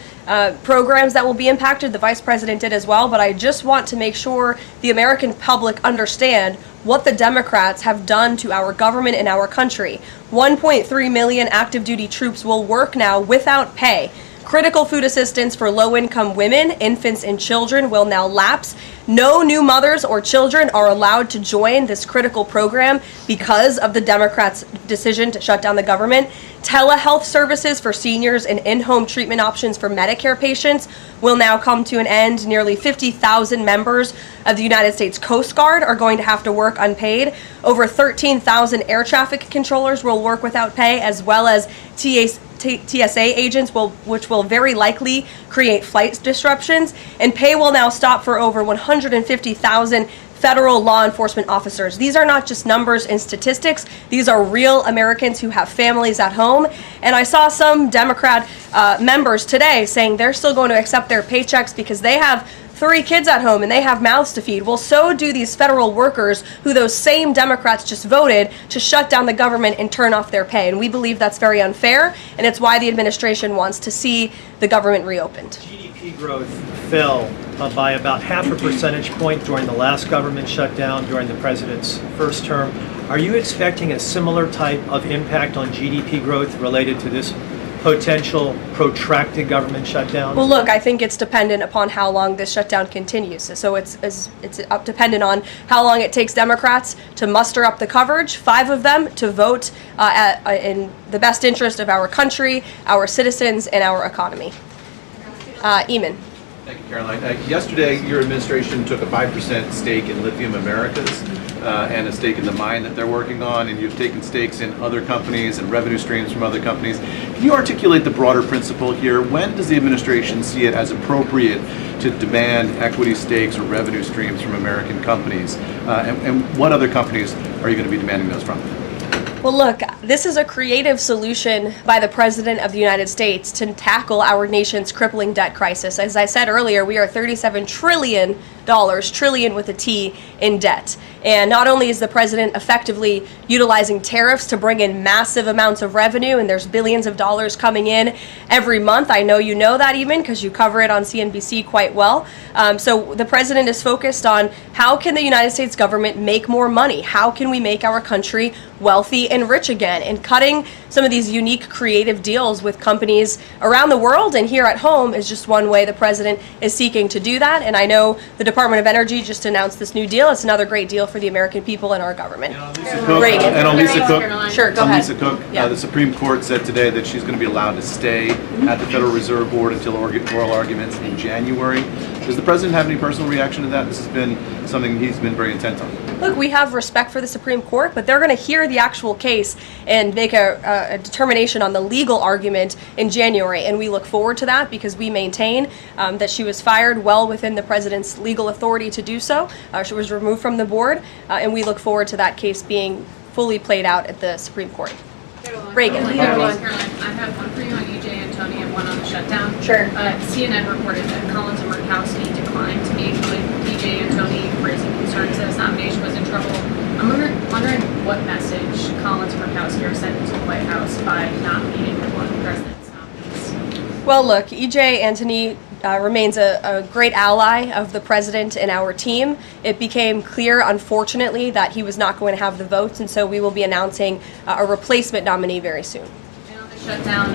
programs that will be impacted, the Vice President did as well, but I just want to make sure the American public understand what the Democrats have done to our government and our country. 1.3 million active duty troops will work now without pay. Critical food assistance for low-income women, infants, and children will now lapse. No new mothers or children are allowed to join this critical program because of the Democrats' decision to shut down the government. Telehealth services for seniors and in-home treatment options for Medicare patients will now come to an end. Nearly 50,000 members of the United States Coast Guard are going to have to work unpaid. Over 13,000 air traffic controllers will work without pay, as well as TSA agents, which will very likely create flight disruptions. And pay will now stop for over 150,000 federal law enforcement officers. These are not just numbers and statistics. These are real Americans who have families at home. And I saw some Democrat members today saying they're still going to accept their paychecks because they have 3 kids at home and they have mouths to feed. Well, so do these federal workers who those same Democrats just voted to shut down the government and turn off their pay. And we believe that's very unfair, and it's why the administration wants to see the government reopened. GDP growth fell by about 0.5 percentage point during the last government shutdown during the president's first term. Are you expecting a similar type of impact on GDP growth related to this potential protracted government shutdown? Well, look, I think it's dependent upon how long this shutdown continues. So it's dependent on how long it takes Democrats to muster up the coverage, 5 of them, to vote in the best interest of our country, our citizens, and our economy. Eamon. Thank you, Caroline. Yesterday, your administration took a 5% stake in Lithium Americas and a stake in the mine that they're working on, and you've taken stakes in other companies and revenue streams from other companies. Can you articulate the broader principle here? When does the administration see it as appropriate to demand equity stakes or revenue streams from American companies? And what other companies are you going to be demanding those from? Well, look, this is a creative solution by the President of the United States to tackle our nation's crippling debt crisis. As I said earlier, we are $37 trillion, trillion with a T, in debt. And not only is the president effectively utilizing tariffs to bring in massive amounts of revenue, and there's billions of dollars coming in every month. I know you know that even because you cover it on CNBC quite well. So the president is focused on how can the United States government make more money? How can we make our country wealthy and rich again? And cutting some of these unique creative deals with companies around the world and here at home is just one way the president is seeking to do that. And I know the Department of Energy just announced this new deal. It's another great deal for the American people and our government. Reagan. And on Lisa Cook, Sure, go ahead. Lisa Cook, the Supreme Court said today that she's going to be allowed to stay at the Federal Reserve Board until oral arguments in January. Does the president have any personal reaction to that? This has been something he's been very intent on. Look, we have respect for the Supreme Court, but they're going to hear the actual case and make a determination on the legal argument in January, and we look forward to that because we maintain that she was fired well within the president's legal authority to do so. She was removed from the board, and we look forward to that case being fully played out at the Supreme Court. Reagan. Caroline, I have one for you on EJ Antoni and one on the shutdown. Sure. CNN reported that Collins and Murkowski declined to meet with EJ Antoni, raising concerns that his nomination was in trouble. I'm wondering what message Collins and Murkowski are sending to the White House by not meeting with one of the president's nominees. Well, look, EJ Antoni remains a great ally of the president and our team. It became clear, unfortunately, that he was not going to have the votes, and so we will be announcing a replacement nominee very soon. And on the shutdown,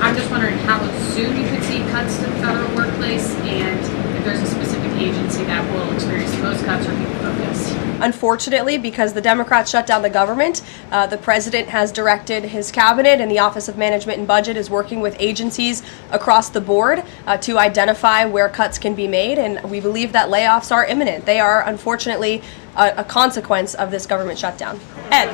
I'm just wondering how soon you could see cuts to the federal workplace, and if there's a specific agency that will experience the most cuts or be focused. Unfortunately, because the Democrats shut down the government, the president has directed his cabinet, and the Office of Management and Budget is working with agencies across the board to identify where cuts can be made, and we believe that layoffs are imminent. They are, unfortunately, a consequence of this government shutdown. Ed.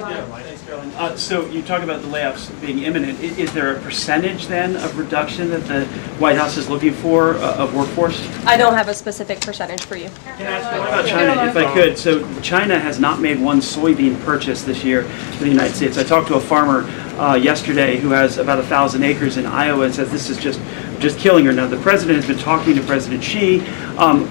So you talk about the layoffs being imminent. Is there a percentage then of reduction that the White House is looking for of workforce? I don't have a specific percentage for you. What about China, if I could? So China has not made one soybean purchase this year for the United States. I talked to a farmer yesterday who has about 1,000 acres in Iowa and says this is just killing her. Now, the president has been talking to President Xi.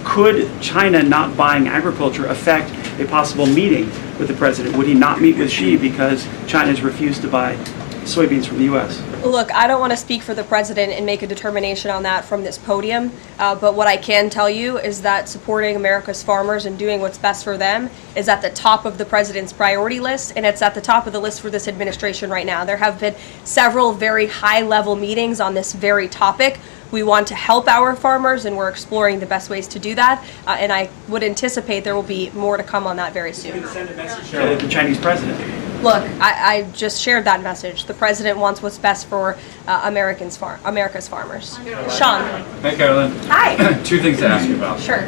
Could China not buying agriculture affect a possible meeting with the president? Would he not meet with Xi because China has refused to buy soybeans from the U.S.? Look, I don't want to speak for the president and make a determination on that from this podium, but what I can tell you is that supporting America's farmers and doing what's best for them is at the top of the president's priority list, and it's at the top of the list for this administration right now. There have been several very high-level meetings on this very topic. We want to help our farmers, and we're exploring the best ways to do that, and I would anticipate there will be more to come on that very soon. You can send a message to the Chinese president. Look, I just shared that message. The president wants what's best for America's farmers. Sean. Hey, Caroline. Hi. Two things to ask you about. Sure.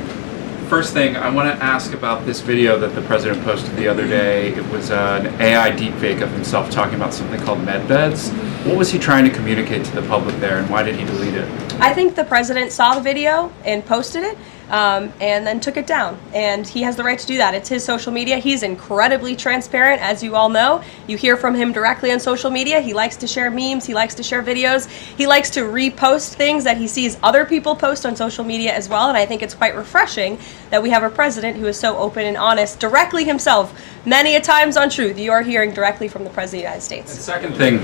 First thing, I want to ask about this video that the president posted the other day. It was an AI deepfake of himself talking about something called med beds. What was he trying to communicate to the public there, and why did he delete it? I think the president saw the video and posted it, and then took it down. And he has the right to do that. It's his social media. He's incredibly transparent, as you all know. You hear from him directly on social media. He likes to share memes. He likes to share videos. He likes to repost things that he sees other people post on social media as well. And I think it's quite refreshing that we have a president who is so open and honest directly himself. Many a times on Truth, you are hearing directly from the President of the United States. And second thing,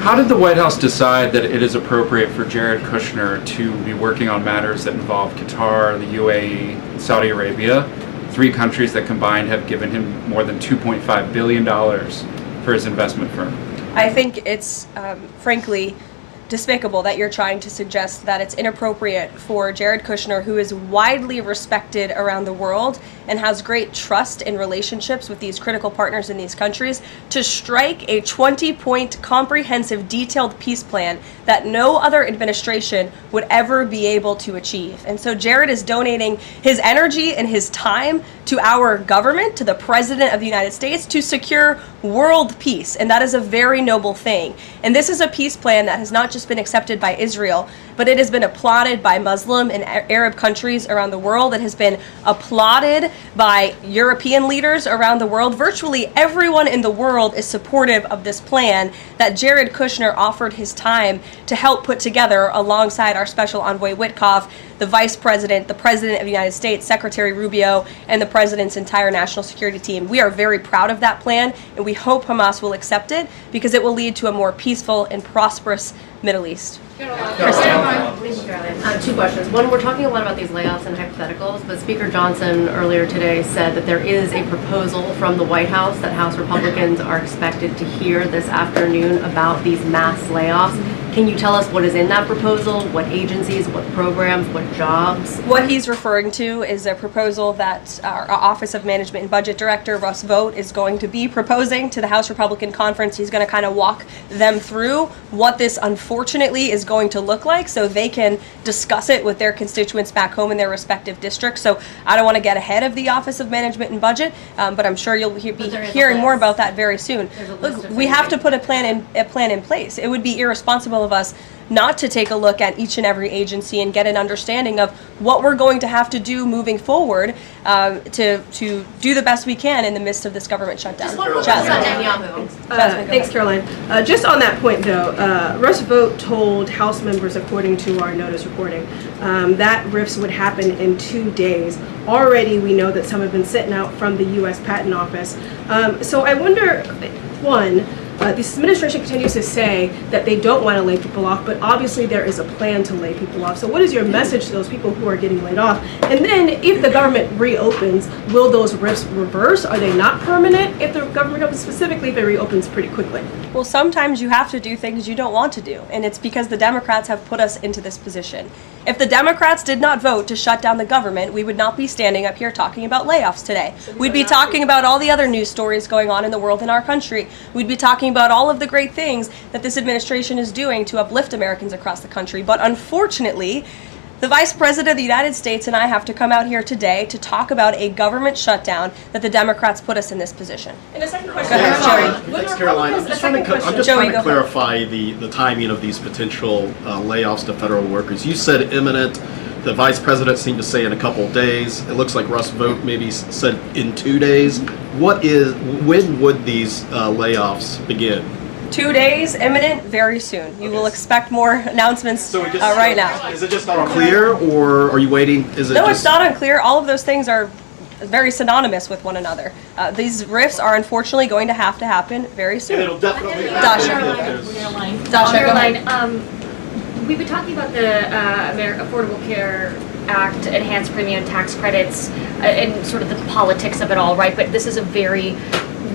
how did the White House decide that it is appropriate for Jared Kushner to be working on matters that involve Qatar, the UAE, and Saudi Arabia, 3 countries that combined have given him more than $2.5 billion for his investment firm? I think it's, frankly, despicable that you're trying to suggest that it's inappropriate for Jared Kushner, who is widely respected around the world and has great trust in relationships with these critical partners in these countries, to strike a 20-point comprehensive detailed peace plan that no other administration would ever be able to achieve. And so Jared is donating his energy and his time to our government, to the President of the United States, to secure world peace, and that is a very noble thing. And this is a peace plan that has not just been accepted by Israel, but it has been applauded by Muslim and Arab countries around the world. It has been applauded by European leaders around the world. Virtually everyone in the world is supportive of this plan that Jared Kushner offered his time to help put together alongside our Special Envoy Witkoff, the Vice President, the President of the United States, Secretary Rubio, and the President's entire national security team. We are very proud of that plan, and we hope Hamas will accept it because it will lead to a more peaceful and prosperous Middle East. Two questions. One, we're talking a lot about these layoffs and hypotheticals, but Speaker Johnson earlier today said that there is a proposal from the White House that House Republicans are expected to hear this afternoon about these mass layoffs. Can you tell us what is in that proposal? What agencies, what programs, what jobs? What he's referring to is a proposal that our Office of Management and Budget Director, Russ Vought, is going to be proposing to the House Republican Conference. He's going to kind of walk them through what this unfortunately is going to look like so they can discuss it with their constituents back home in their respective districts. So I don't want to get ahead of the Office of Management and Budget, but I'm sure you'll be hearing more about that very soon. Look, we have to put a plan in place. It would be irresponsible of us not to take a look at each and every agency and get an understanding of what we're going to have to do moving forward to do the best we can in the midst of this government shutdown. Thanks, Caroline. Just on that point, though, Russ Vought told House members, according to our notice recording, that RIFs would happen in 2 days. Already, we know that some have been sitting out from the U.S. Patent Office. So I wonder, one, this administration continues to say that they don't want to lay people off, but obviously there is a plan to lay people off. So what is your message to those people who are getting laid off? And then if the government reopens, will those RIFs reverse? Are they not permanent if the government reopens, specifically if it reopens pretty quickly? Well, sometimes you have to do things you don't want to do, and it's because the Democrats have put us into this position. If the Democrats did not vote to shut down the government, we would not be standing up here talking about layoffs today. We'd be talking about all the other news stories going on in the world in our country. We'd be talking about all of the great things that this administration is doing to uplift Americans across the country. But unfortunately, the Vice President of the United States and I have to come out here today to talk about a government shutdown that the Democrats put us in this position. And the second question, Thanks, Caroline. I'm just trying to clarify the timing of these potential layoffs to federal workers. You said imminent. The Vice President seemed to say in a couple of days. It looks like Russ Vought maybe said in 2 days. When would these layoffs begin? 2 days, imminent, very soon. You will expect more announcements right now. Is it just unclear, or are you waiting? It's not unclear. All of those things are very synonymous with one another. These RIFs are unfortunately going to happen very soon. It'll definitely Caroline, we've been talking about the Affordable Care Act, enhanced premium tax credits, and sort of the politics of it all, right? But this is a very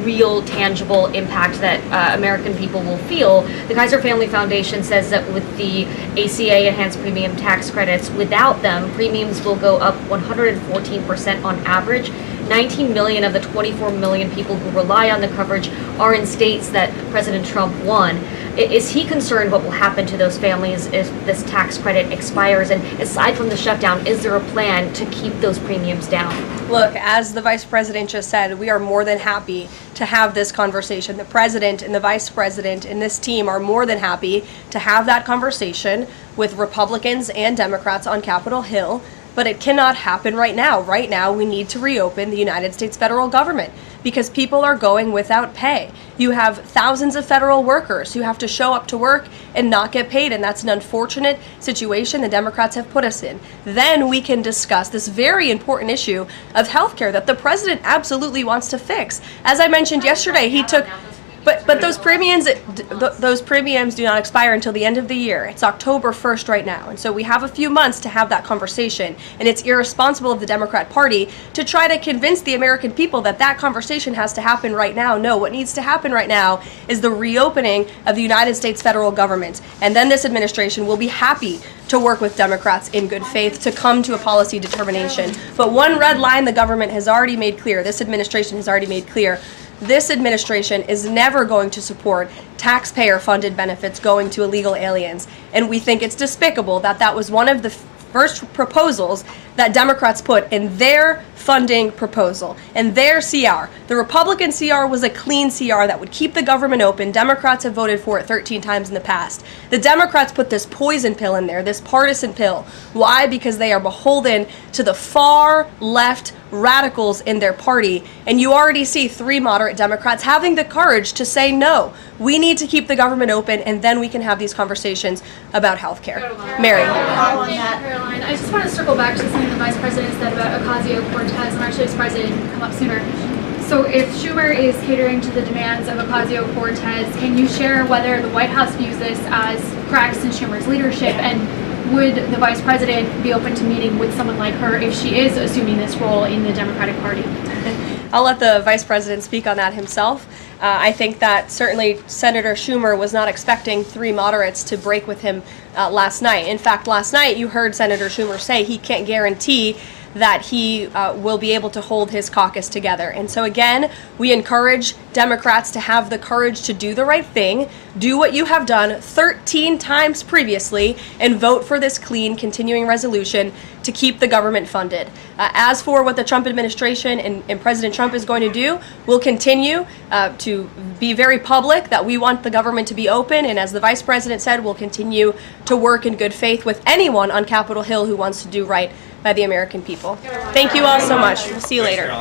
real, tangible impact that American people will feel. The Kaiser Family Foundation says that with the ACA enhanced premium tax credits, without them, premiums will go up 114% on average. 19 million of the 24 million people who rely on the coverage are in states that President Trump won. Is he concerned what will happen to those families if this tax credit expires? And aside from the shutdown, is there a plan to keep those premiums down? Look, as the Vice President just said, we are more than happy to have this conversation. The President and the Vice President and this team are more than happy to have that conversation with Republicans and Democrats on Capitol Hill. But it cannot happen right now. Right now, we need to reopen the United States federal government because people are going without pay. You have thousands of federal workers who have to show up to work and not get paid, and that's an unfortunate situation the Democrats have put us in. Then we can discuss this very important issue of health care that the president absolutely wants to fix. As I mentioned yesterday, he took... But those premiums do not expire until the end of the year. It's October 1st right now. And so we have a few months to have that conversation. And it's irresponsible of the Democrat Party to try to convince the American people that that conversation has to happen right now. No, what needs to happen right now is the reopening of the United States federal government. And then this administration will be happy to work with Democrats in good faith to come to a policy determination. But one red line the government has already made clear, this administration has already made clear, this administration is never going to support taxpayer-funded benefits going to illegal aliens. And we think it's despicable that that was one of the first proposals that Democrats put in their funding proposal, in their CR. The Republican CR was a clean CR that would keep the government open. Democrats have voted for it 13 times in the past. The Democrats put this poison pill in there, this partisan pill. Why? Because they are beholden to the far left radicals in their party. And you already see 3 moderate Democrats having the courage to say, no, we need to keep the government open, and then we can have these conversations about health care. Mary. Caroline, I just want to circle back to something the Vice President said about Ocasio-Cortez. I'm actually surprised it didn't come up sooner. So if Schumer is catering to the demands of Ocasio-Cortez, can you share whether the White House views this as cracks in Schumer's leadership, and would the Vice President be open to meeting with someone like her if she is assuming this role in the Democratic Party? I'll let the Vice President speak on that himself. I think that certainly Senator Schumer was not expecting 3 moderates to break with him last night. In fact, last night you heard Senator Schumer say he can't guarantee that he will be able to hold his caucus together. And so again, we encourage Democrats to have the courage to do the right thing, do what you have done 13 times previously, and vote for this clean continuing resolution to keep the government funded. As for what the Trump administration and President Trump is going to do, we'll continue to be very public that we want the government to be open, and as the Vice President said, we'll continue to work in good faith with anyone on Capitol Hill who wants to do right by the American people. Thank you all so much. We'll see you later.